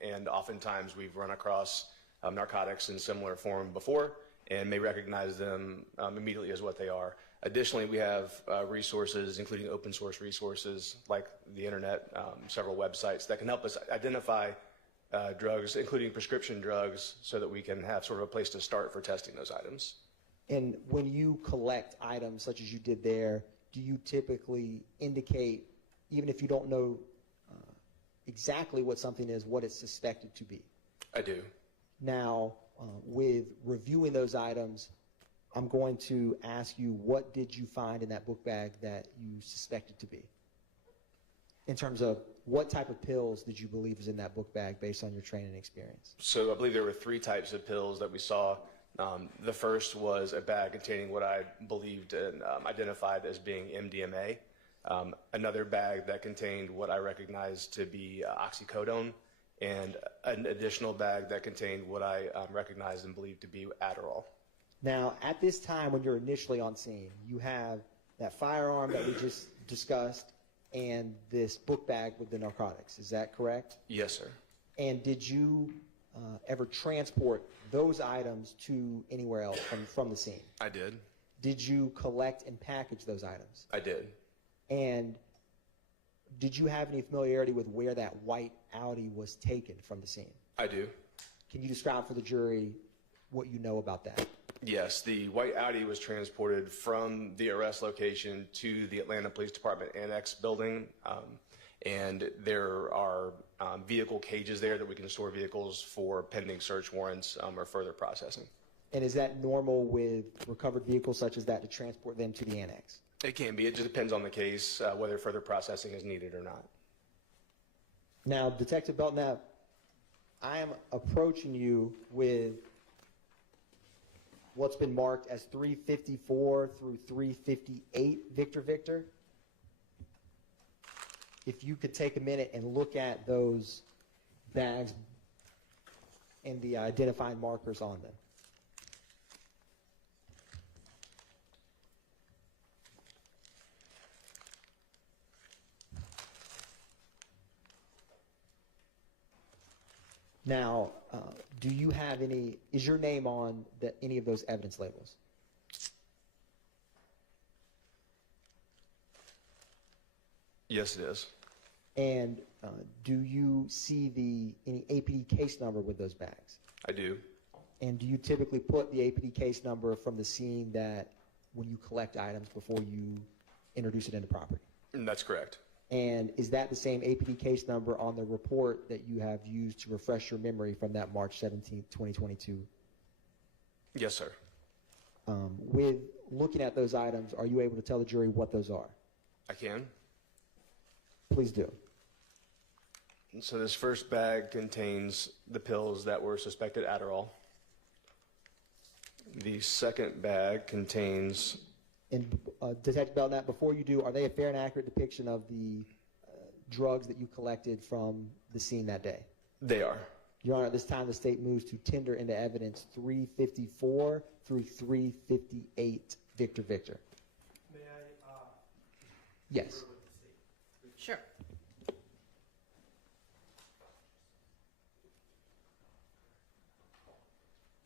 and oftentimes we've run across narcotics in similar form before and may recognize them immediately as what they are. Additionally, we have resources, including open source resources like the internet, several websites that can help us identify drugs, including prescription drugs, so that we can have sort of a place to start for testing those items. And when you collect items such as you did there, do you typically indicate, even if you don't know exactly what something is, what it's suspected to be? I do. Now, with reviewing those items, I'm going to ask you, what did you find in that book bag that you suspected to be? In terms of what type of pills did you believe was in that book bag based on your training experience? So I believe there were 3 types of pills that we saw. The first was a bag containing what I believed and identified as being MDMA. Another bag that contained what I recognized to be oxycodone, and an additional bag that contained what I recognized and believed to be Adderall. Now, at this time when you're initially on scene, you have that firearm that we just discussed and this book bag with the narcotics. Is that correct? Yes, sir. And did you ever transport those items to anywhere else from the scene? I did. Did you collect and package those items? I did. And did you have any familiarity with where that white Audi was taken from the scene? I do. Can you describe for the jury what you know about that? Yes, the white Audi was transported from the arrest location to the Atlanta Police Department Annex building, and there are vehicle cages there that we can store vehicles for pending search warrants or further processing. And is that normal with recovered vehicles such as that to transport them to the annex? It can be. It just depends on the case, whether further processing is needed or not. Now, Detective Belknap, I am approaching you with what's been marked as 354 through 358 Victor. If you could take a minute and look at those bags and the identifying markers on them. Now, do you have is your name on any of those evidence labels? Yes, it is. And do you see any APD case number with those bags? I do. And do you typically put the APD case number from the scene when you collect items before you introduce it into property? That's correct. And is that the same APD case number on the report that you have used to refresh your memory from that March 17th, 2022? Yes, sir. With looking at those items, are you able to tell the jury what those are? I can. Please do. So this first bag contains the pills that were suspected Adderall. The second bag contains... And Detective Belknap, before you do, are they a fair and accurate depiction of the drugs that you collected from the scene that day? They are. Your Honor, at this time the state moves to tender into evidence 354 through 358 Victor. May I? Yes. Sure.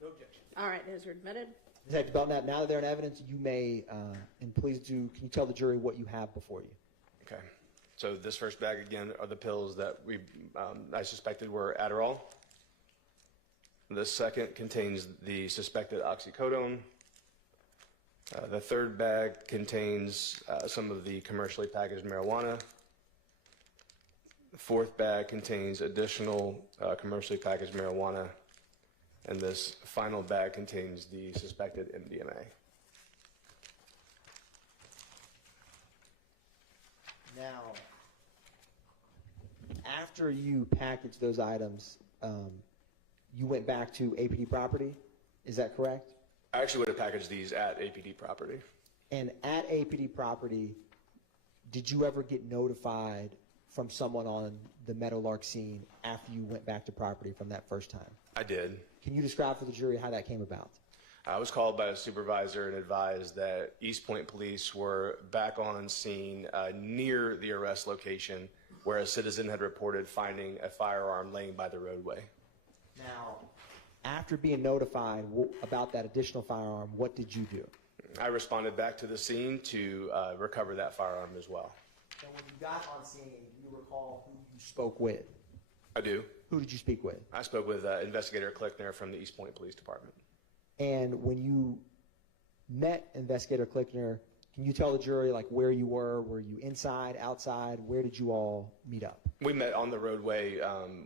No objection. All right, those are admitted. Detective Belknap, now that they're in evidence, you may, and please do, can you tell the jury what you have before you? Okay. So this first bag, again, are the pills that I suspected were Adderall. The second contains the suspected oxycodone. The third bag contains some of the commercially packaged marijuana. The fourth bag contains additional commercially packaged marijuana. And this final bag contains the suspected MDMA. Now, after you packaged those items, you went back to APD property, is that correct? I actually would have packaged these at APD property. And at APD property, did you ever get notified from someone on the Meadowlark scene after you went back to property from that first time? I did. Can you describe for the jury how that came about? I was called by a supervisor and advised that East Point police were back on scene near the arrest location where a citizen had reported finding a firearm laying by the roadway. Now, after being notified about that additional firearm, what did you do? I responded back to the scene to recover that firearm as well. So when you got on scene, do you recall who you spoke with? I do. Who did you speak with? I spoke with Investigator Klickner from the East Point Police Department. And when you met Investigator Klickner, can you tell the jury like where you were? Were you inside, outside? Where did you all meet up? We met on the roadway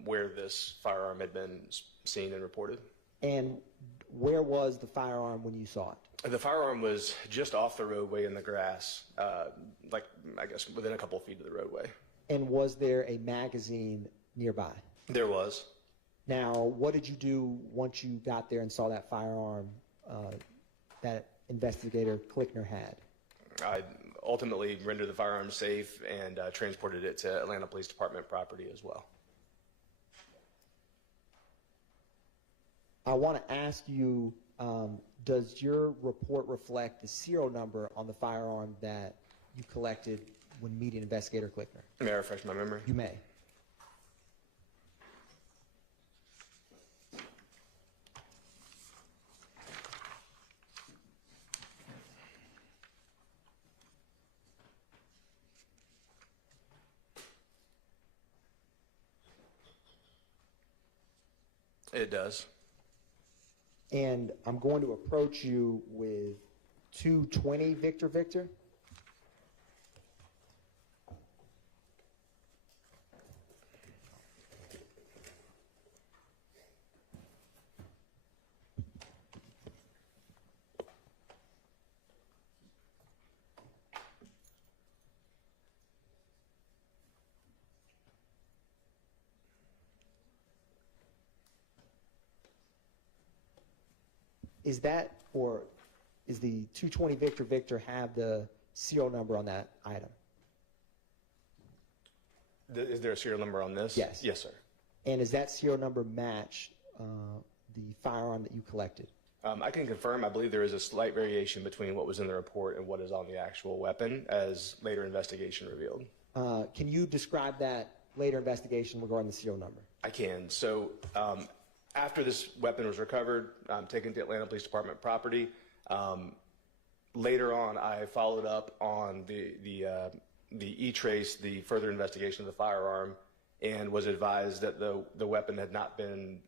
where this firearm had been seen and reported. And where was the firearm when you saw it? The firearm was just off the roadway in the grass, like I guess within a couple feet of the roadway. And was there a magazine nearby? There was. Now, what did you do once you got there and saw that firearm that Investigator Klickner had? I ultimately rendered the firearm safe and transported it to Atlanta Police Department property as well. I want to ask you, does your report reflect the serial number on the firearm that you collected when meeting Investigator Klickner? May I refresh my memory? You may. It does. And I'm going to approach you with 220 Victor. Is that, or is the 220 Victor Victor have the serial number on that item? Is there a serial number on this? Yes. Yes, sir. And does that serial number match the firearm that you collected? I can confirm, I believe there is a slight variation between what was in the report and what is on the actual weapon, as later investigation revealed. Can you describe that later investigation regarding the serial number? I can. So after this weapon was recovered, taken to Atlanta Police Department property, later on I followed up on the E-Trace, the further investigation of the firearm, and was advised that the weapon had not been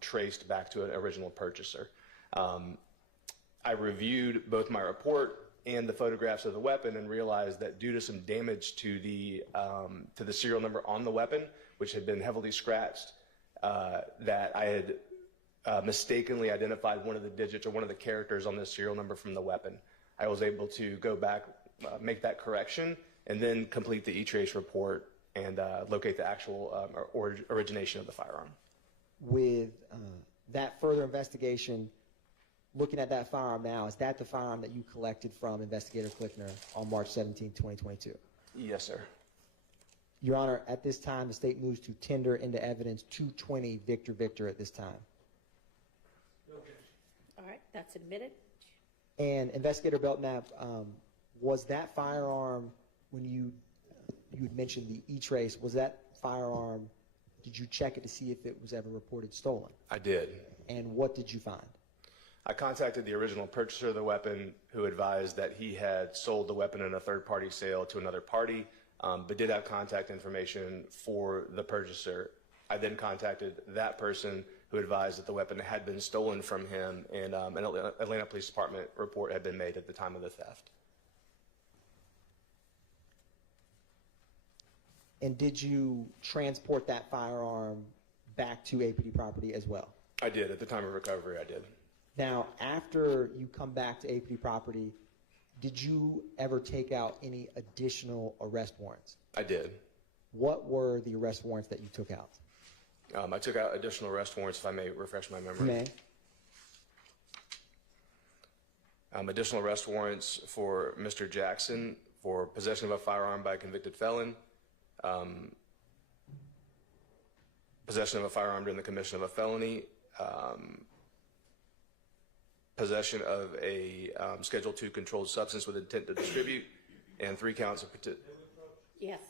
traced back to an original purchaser. I reviewed both my report and the photographs of the weapon and realized that due to some damage to the serial number on the weapon, which had been heavily scratched, that I had mistakenly identified one of the digits or one of the characters on this serial number from the weapon. I was able to go back, make that correction, and then complete the E-Trace report and locate the actual origination of the firearm. With that further investigation, looking at that firearm now, is that the firearm that you collected from Investigator Klickner on March 17, 2022? Yes, sir. Your Honor, at this time, the state moves to tender into evidence 220 Victor Victor at this time. All right, that's admitted. And Investigator Belknap, was that firearm, when you had mentioned the E-Trace, was that firearm, did you check it to see if it was ever reported stolen? I did. And what did you find? I contacted the original purchaser of the weapon, who advised that he had sold the weapon in a third-party sale to another party, but did have contact information for the purchaser. I then contacted that person, who advised that the weapon had been stolen from him, and an Atlanta Police Department report had been made at the time of the theft. And did you transport that firearm back to APD property as well? I did. At the time of recovery, I did. Now, after you come back to APD property, did you ever take out any additional arrest warrants? I did. What were the arrest warrants that you took out? I took out additional arrest warrants, if I may refresh my memory. You may. Additional arrest warrants for Mr. Jackson for possession of a firearm by a convicted felon, possession of a firearm during the commission of a felony, possession of a Schedule II controlled substance with intent to distribute, and 3 counts of Yes.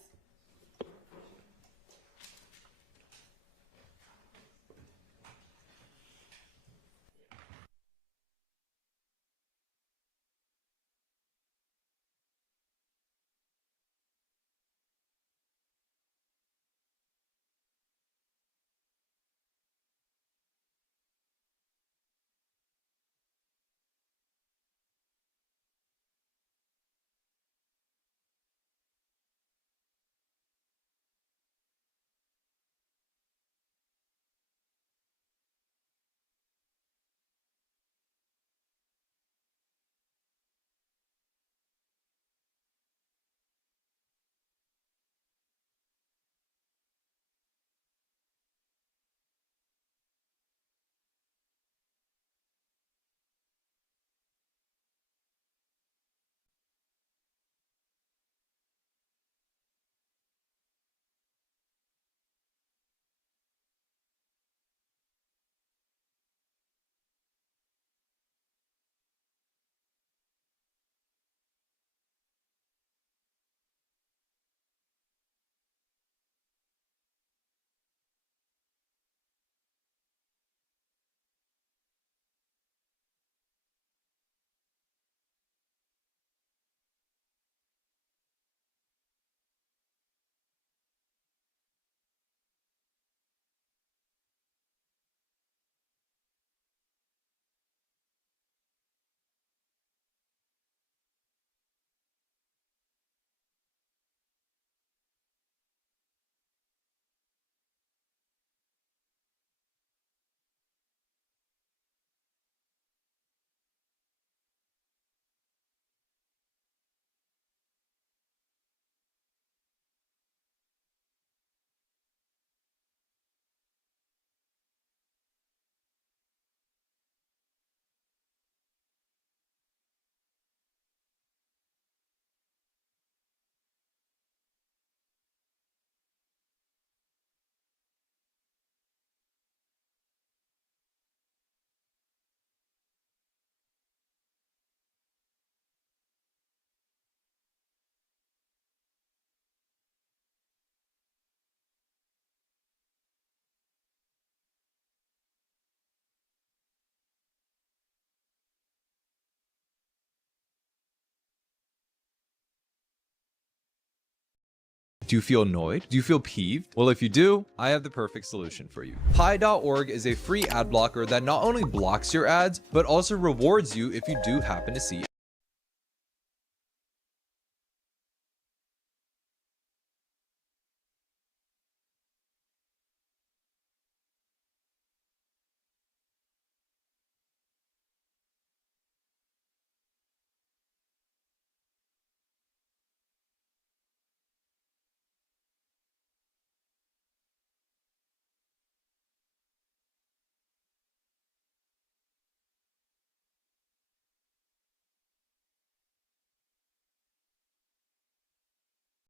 Do you feel annoyed? Do you feel peeved? Well, if you do, I have the perfect solution for you. Pi.org is a free ad blocker that not only blocks your ads, but also rewards you if you do happen to see